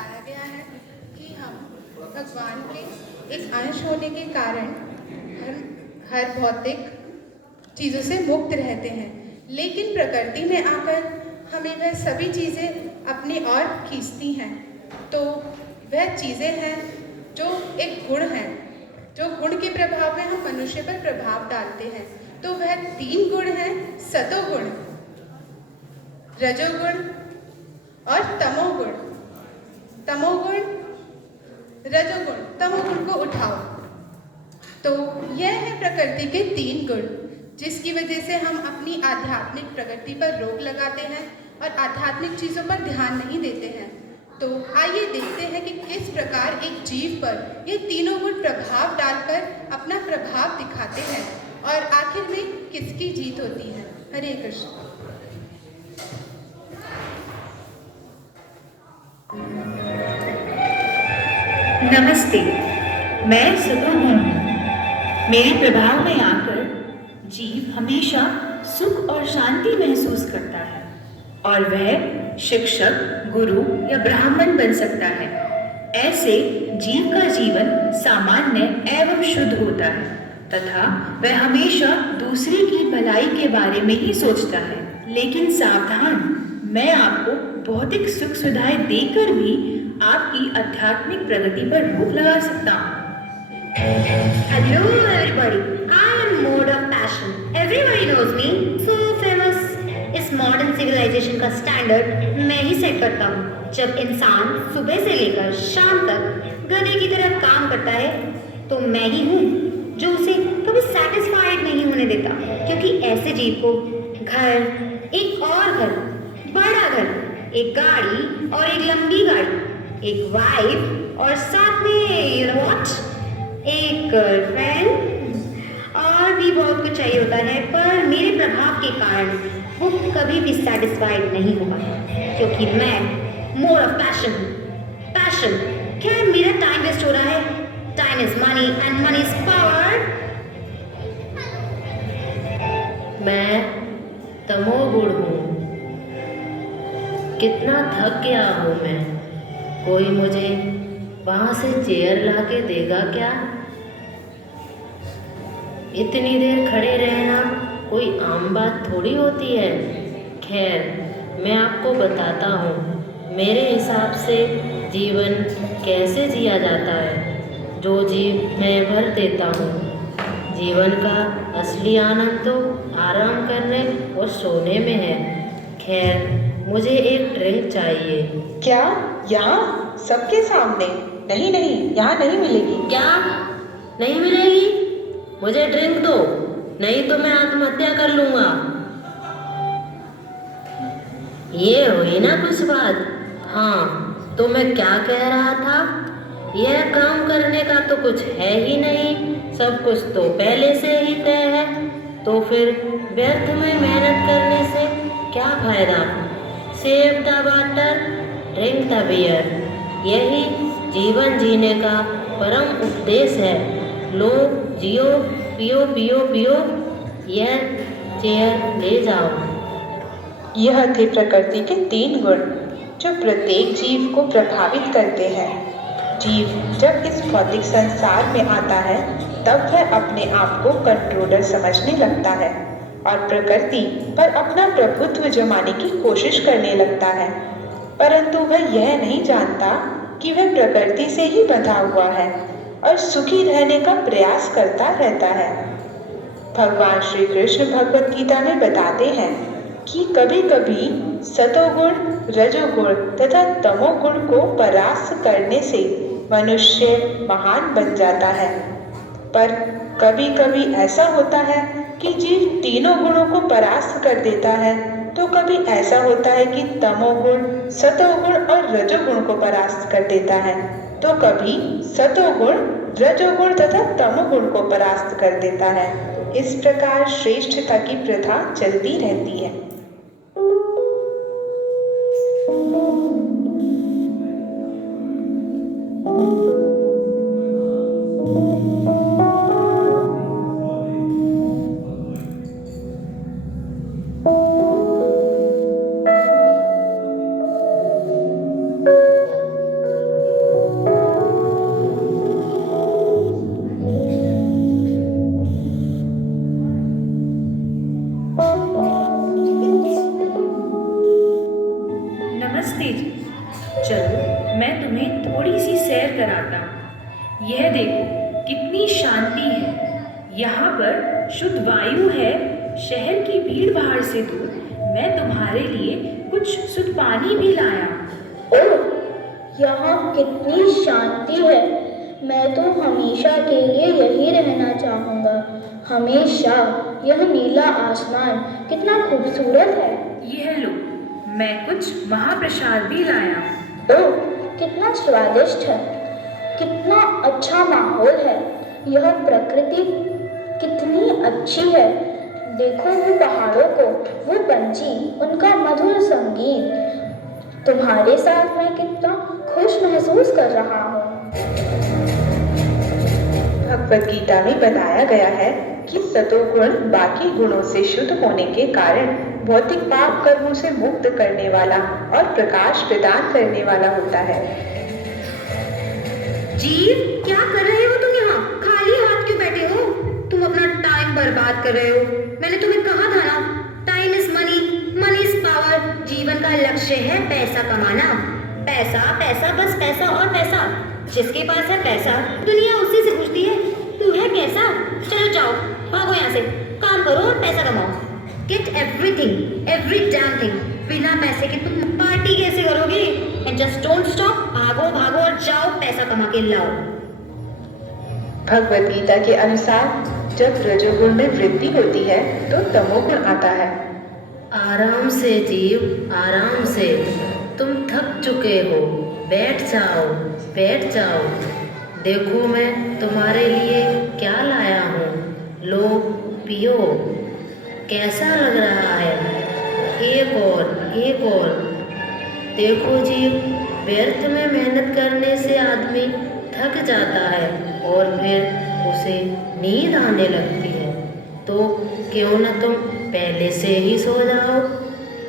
बताया गया है कि हम भगवान के एक अंश होने के कारण हम हर भौतिक चीज़ों से मुक्त रहते हैं, लेकिन प्रकृति में आकर हमें वह सभी चीज़ें अपनी ओर खींचती हैं। तो वह चीज़ें हैं जो एक गुण है, जो गुण के प्रभाव में हम मनुष्य पर प्रभाव डालते हैं। तो वह 3 गुण हैं: सतोगुण, रजोगुण और तमोगुण। तमोगुण, रजोगुण, तमोगुण को उठाओ। तो यह है प्रकृति के 3 गुण, जिसकी वजह से हम अपनी आध्यात्मिक प्रगति पर रोक लगाते हैं और आध्यात्मिक चीज़ों पर ध्यान नहीं देते हैं। तो आइए देखते हैं कि किस प्रकार एक जीव पर ये तीनों गुण प्रभाव डालकर अपना प्रभाव दिखाते हैं और आखिर में किसकी जीत होती है। हरे कृष्ण। नमस्ते, मैं सुगम हूँ। मेरे प्रभाव में आकर जीव हमेशा सुख और शांति महसूस करता है और वह शिक्षक, गुरु या ब्राह्मण बन सकता है। ऐसे जीव का जीवन सामान्य एवं शुद्ध होता है तथा वह हमेशा दूसरे की भलाई के बारे में ही सोचता है। लेकिन सावधान, मैं आपको भौतिक सुख सुविधाएं देकर भी आपकी आध्यात्मिक प्रगति पर रोक लगा सकता हूँ। Hello everybody, I am Mode of Passion. Everybody knows me. So famous. इस मॉडर्न सिविलाइजेशन का स्टैंडर्ड मैं ही सेट करता हूँ। जब इंसान सुबह से लेकर शाम तक गधे की तरह काम करता है तो मैं ही हूँ जो उसे कभी सेटिस्फाइड नहीं होने देता, क्योंकि ऐसे जीव को घर, एक और घर, बड़ा घर, एक गाड़ी और एक लंबी गाड़ी, एक वाइफ और साथ में यू नो व्हाट, एक गर्लफ्रेंड और भी बहुत कुछ चाहिए होता है। पर मेरे प्रभाव के कारण वो कभी भी सेटिस्फाइड नहीं होगा, क्योंकि मैं मोर ऑफ पैशन हूँ। पैशन क्या मेरा टाइम वेस्ट हो रहा है? Time is money and money is power. मैं तमोगुण हूँ। कितना थक गया हूँ मैं। कोई मुझे वहाँ से चेयर ला के देगा क्या? इतनी देर खड़े रहना कोई आम बात थोड़ी होती है। खैर, मैं आपको बताता हूँ मेरे हिसाब से जीवन कैसे जिया जाता है, जो जीव मैं भर देता हूँ। जीवन का असली आनंद तो आराम करने और सोने में है। खैर, मुझे एक ड्रिंक चाहिए। क्या? यहाँ सबके सामने? नहीं नहीं, यहाँ नहीं मिलेगी। क्या नहीं मिलेगी? मुझे ड्रिंक दो, नहीं तो मैं आत्महत्या कर लूँगा। ये हुई ना कुछ बात। हाँ, तो मैं क्या कह रहा था? यह काम करने का तो कुछ है ही नहीं, सब कुछ तो पहले से ही तय है। तो फिर व्यर्थ में मेहनत करने से क्या फायदा? Save the water, drink the beer. यही जीवन जीने का परम उपदेश है। लो, जियो, पियो पियो पियो, यह चेयर ले जाओ। यह थे प्रकृति के 3 गुण जो प्रत्येक जीव को प्रभावित करते हैं। जीव जब इस भौतिक संसार में आता है तब वह अपने आप को कंट्रोलर समझने लगता है और प्रकृति पर अपना प्रभुत्व जमाने की कोशिश करने लगता है, परंतु वह यह नहीं जानता कि वह प्रकृति से ही बंधा हुआ है और सुखी रहने का प्रयास करता रहता है। भगवान श्री कृष्ण भगवत गीता में बताते हैं कि कभी कभी सतोगुण, रजोगुण तथा तमोगुण को परास्त करने से मनुष्य महान बन जाता है। पर कभी कभी ऐसा होता है कि जीव तीनों गुणों को परास्त कर देता है, तो कभी ऐसा होता है कि तमोगुण, सतोगुण और रजोगुण को परास्त कर देता है, तो कभी सतोगुण, रजोगुण तथा तमोगुण को परास्त कर देता है। इस प्रकार श्रेष्ठता की प्रथा चलती रहती है। चलो मैं तुम्हें थोड़ी सी सैर कराता हूँ। यह देखो कितनी शांति है। यहाँ पर शुद्ध वायु है। शहर की भीड़ भाड़ से दूर मैं तुम्हारे लिए कुछ शुद्ध पानी भी लाया। ओह, यहाँ कितनी शांति है। मैं तो हमेशा के लिए यही रहना चाहूँगा। हमेशा। यह नीला आसमान कितना खूबसूरत है। यह लो, मैं कुछ महाप्रसाद भी लाया। ओह, कितना स्वादिष्ट है। कितना अच्छा माहौल है। यह प्रकृति कितनी अच्छी है। देखो वो पहाड़ों को, वो पंछी, उनका मधुर संगीत। तुम्हारे साथ मैं कितना खुश महसूस कर रहा हूँ। भगवद गीता में बताया गया है कि सतोगुण बाकी गुणों से शुद्ध होने के कारण भौतिक पाप कर्मों से मुक्त करने वाला और प्रकाश प्रदान करने वाला होता है। जीव, क्या कर रहे हो तुम यहाँ? खाली हाथ क्यों बैठे हो? तुम अपना टाइम बर्बाद कर रहे हो। मैंने तुम्हें कहा था ना, time is money, money is power. जीवन का लक्ष्य है पैसा कमाना। पैसा पैसा, बस पैसा और पैसा। जिसके पास है पैसा, दुनिया उसी से पूछती है तू है कैसा। चलो जाओ, भागो यहाँ से। काम करो और पैसा कमाओ। Get everything, every damn thing. बिना पैसे के तुम पार्टी कैसे करोगे? And just don't stop. भागो भागो और जाओ, पैसा कमा के लाओ। भगवद गीता के अनुसार जब रजोगुण में वृद्धि होती है तो तमोगुण आता है। आराम से जीव, आराम से। तुम थक चुके हो। बैठ जाओ, बैठ जाओ। देखो मैं तुम्हारे लिए क्या लाया हूँ। लो, पियो। कैसा लग रहा है? एक और, एक और। देखो जीव, व्यर्थ में मेहनत करने से आदमी थक जाता है और फिर उसे नींद आने लगती है। तो क्यों न तुम पहले से ही सो जाओ।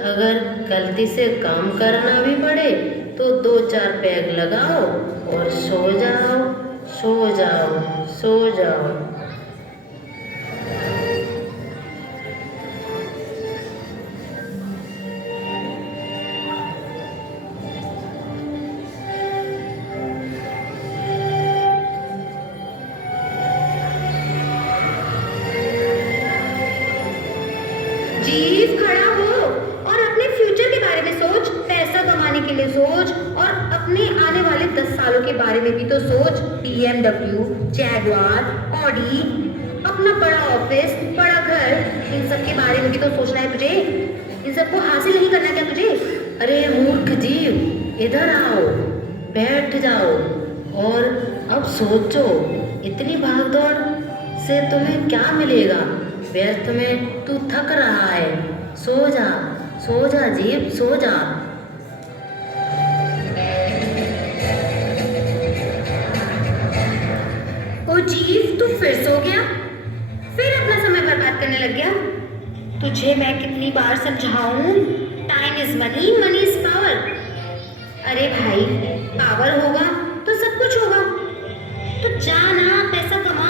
अगर गलती से काम करना भी पड़े तो 2-4 पैग लगाओ और सो जाओ, सो जाओ, सो जाओ। जीव, खड़ा हो और अपने फ्यूचर के बारे में सोच। पैसा कमाने के लिए सोच और अपने आने वाले 10 सालों के बारे में भी तो सोच। BMW, जैगवार, ऑडी, अपना बड़ा ऑफिस, बड़ा घर, इन सब के बारे में भी तो सोचना है तुझे। इन सबको हासिल नहीं करना क्या तुझे? अरे मूर्ख जीव, इधर आओ, बैठ जाओ और अब सोचो। इतनी भागदौड़ से तुम्हें क्या मिलेगा? व्यर्थ में तू थक रहा है। सो जा, सो जा जीव, सो जा। ओ जीव, तू फिर सो गया? फिर अपना समय बर्बाद करने लग गया? तुझे मैं कितनी बार समझाऊं? Time is money, money is power. अरे भाई, पावर होगा तो सब कुछ होगा। तो जा ना, पैसा कमा।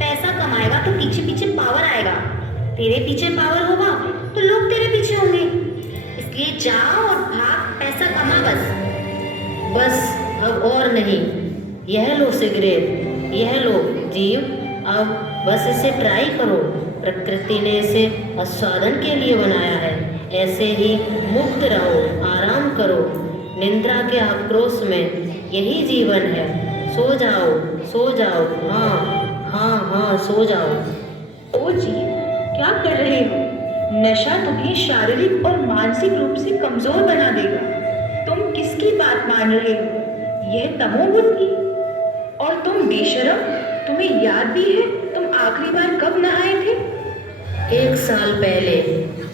पैसा कमाएगा तो पीछे पीछे पावर आएगा। तेरे पीछे पावर होगा तो लोग तेरे पीछे होंगे। इसलिए जा और भाग, पैसा कमा बस। बस अब और नहीं। यह लो सिगरेट, यह लो जीव, अब बस इसे ट्राई करो। प्रकृति ने इसे आस्वादन के लिए बनाया है। ऐसे ही मुक्त रहो, आराम करो। निंद्रा के आक्रोश में यही जीवन है। सो जाओ, सो जाओ। हाँ हाँ हाँ, सो जाओ। ओ जीव, क्या कर रहे हो? नशा तुम्हें शारीरिक और मानसिक रूप से कमजोर बना देगा। तुम किसकी बात मान रहे हो? यह तमोगुण की। और तुम बेशरम, तुम्हें याद भी है तुम आखिरी बार कब नहाए थे? 1 साल पहले।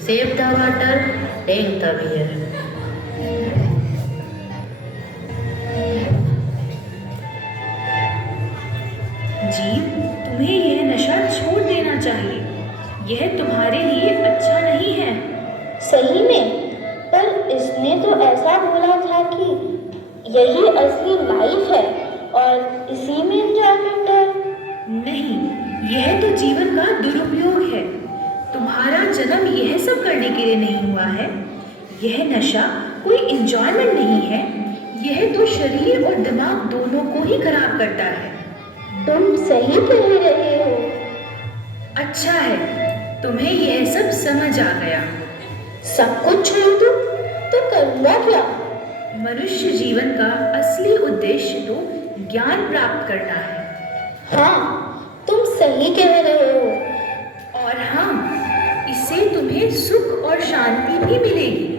Save the water, take the beer. जीव, तुम्हें यह नशा छोड़ देना चाहिए। यह तुम्हारे लिए अच्छा नहीं है। सही में, पर इसने तो ऐसा बोला था कि यही असली लाइफ है और इसी में एंजॉयमेंट है। नहीं, यह तो जीवन का दुरुपयोग है। तुम्हारा जन्म यह सब करने के लिए नहीं हुआ है। यह नशा कोई एंजॉयमेंट नहीं है। यह तो शरीर और दिमाग दोनों को ही खराब करता है। तुम सही कह रहे हो। अच्छा है, तुम्हें यह सब समझ आ गया। सब कुछ छोड़ दो तो करूँगा क्या? मनुष्य जीवन का असली उद्देश्य तो ज्ञान प्राप्त करना है। हाँ, तुम सही कह रहे हो। और हाँ, इससे तुम्हें सुख और शांति भी मिलेगी।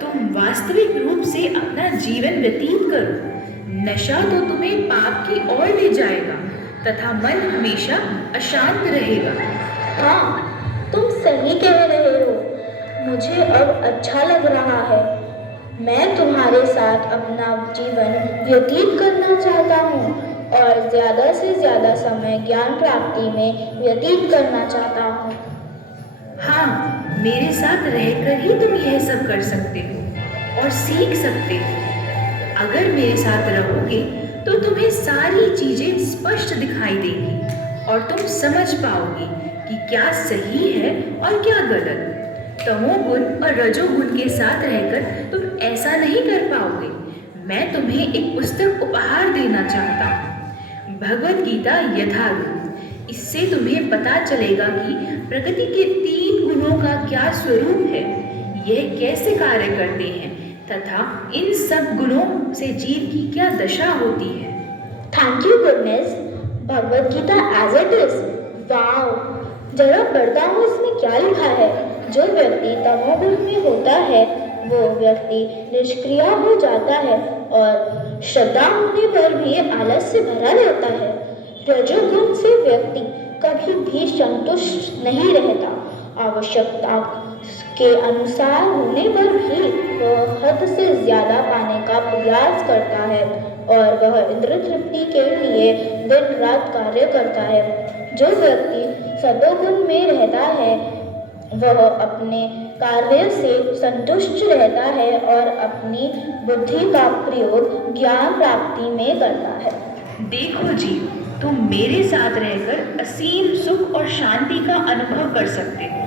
तुम वास्तविक रूप से अपना जीवन व्यतीत करो। नशा तो तुम्हें पाप की ओर ले जाएगा तथा मन हमेशा अशांत रहेगा। हाँ, तुम सही कह रहे हो। मुझे अब अच्छा लग रहा है। मैं तुम्हारे साथ अपना जीवन व्यतीत करना चाहता हूँ और ज़्यादा से ज़्यादा समय ज्ञान प्राप्ति में व्यतीत करना चाहता हूँ। हाँ, मेरे साथ रहकर ही तुम यह सब कर सकते हो और सीख सकते हो। अगर मेरे साथ रहोगे तो तुम्हें सारी चीजें स्पष्ट दिखाई देंगी और तुम समझ पाओगे कि क्या सही है और क्या गलत। तमोगुण और रजोगुण के साथ रहकर तुम ऐसा नहीं कर पाओगे। मैं तुम्हें एक पुस्तक उपहार देना चाहता हूँ, भगवद गीता यथारूप। इससे तुम्हें पता चलेगा कि प्रकृति के 3 गुणों का क्या स्वरूप है, यह कैसे कार्य करते हैं तथा इन सब गुणों से जीव की क्या दशा होती है। Thank you goodness. Bhagavad Gita as it is. Wow! जरा पढ़ता हूँ इसमें क्या लिखा है। जो व्यक्ति तमोगुण में होता है वो व्यक्ति निष्क्रिय हो जाता है और श्रद्धा होने पर भी आलस से भरा रहता है। रजोगुण से व्यक्ति कभी भी संतुष्ट नहीं रहता। आवश्यकता के अनुसार होने पर भी वह हद से ज्यादा पाने का प्रयास करता है और वह इंद्र तृप्ति के लिए दिन रात कार्य करता है। जो व्यक्ति सतोगुण में रहता है वह अपने कार्य से संतुष्ट रहता है और अपनी बुद्धि का प्रयोग ज्ञान प्राप्ति में करता है। देखो जी, तुम मेरे साथ रहकर असीम सुख और शांति का अनुभव कर सकते हो।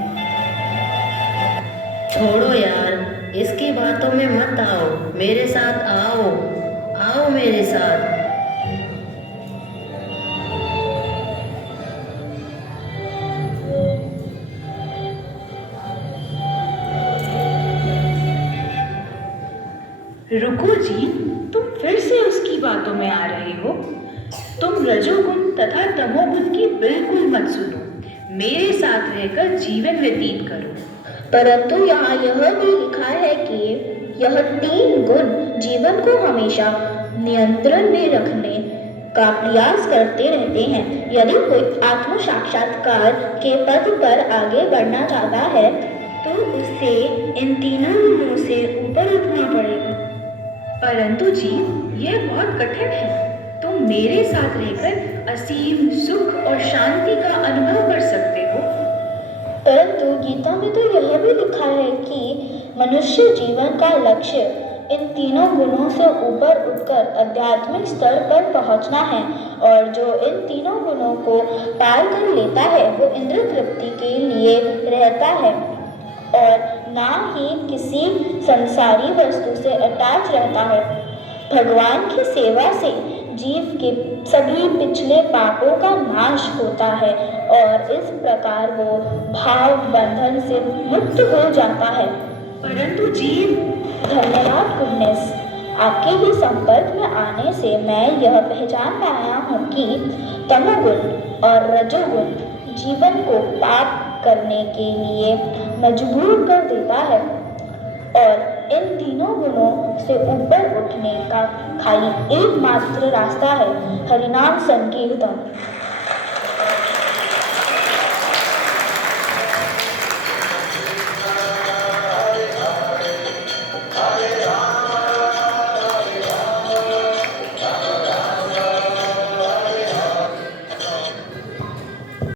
छोड़ो यार, इसकी बातों में मत आओ। मेरे साथ आओ, आओ मेरे साथ। रुको जी, तुम फिर से उसकी बातों में आ रहे हो। तुम रजोगुण तथा तमोगुण की बिल्कुल मत सुनो। मेरे साथ रहकर जीवन व्यतीत करो। परंतु यहाँ यह भी लिखा है कि यह 3 गुण जीवन को हमेशा नियंत्रण में रखने का प्रयास करते रहते हैं। यदि कोई आत्म साक्षात्कार के पद पर आगे बढ़ना चाहता है तो उसे इन 3 गुणों से ऊपर उठना पड़ेगा। परंतु जी, यह बहुत कठिन है। तुम मेरे साथ रहकर असीम सुख और शांति का अनुभव कर सकते हो। परंतु गीता में तो यह भी लिखा है कि मनुष्य जीवन का लक्ष्य इन 3 गुणों से ऊपर उठकर आध्यात्मिक स्तर पर पहुंचना है और जो इन 3 गुणों को पार कर लेता है वो इंद्र तृप्ति के लिए रहता है और ना ही किसी संसारी वस्तु से अटैच रहता है। भगवान की सेवा से जीव के सभी पिछले पापों का नाश होता है और इस प्रकार वो भाव बंधन से मुक्त हो जाता है। परंतु जीव, धन्यवाद गुडनेस। आपके ही संपर्क में आने से मैं यह पहचान पाया हूँ कि तमोगुण और रजोगुण जीवन को पाप करने के लिए मजबूर कर देता है और इन 3 गुणों से ऊपर उठने का खाली एकमात्र रास्ता है हरिनाम संकीर्तन।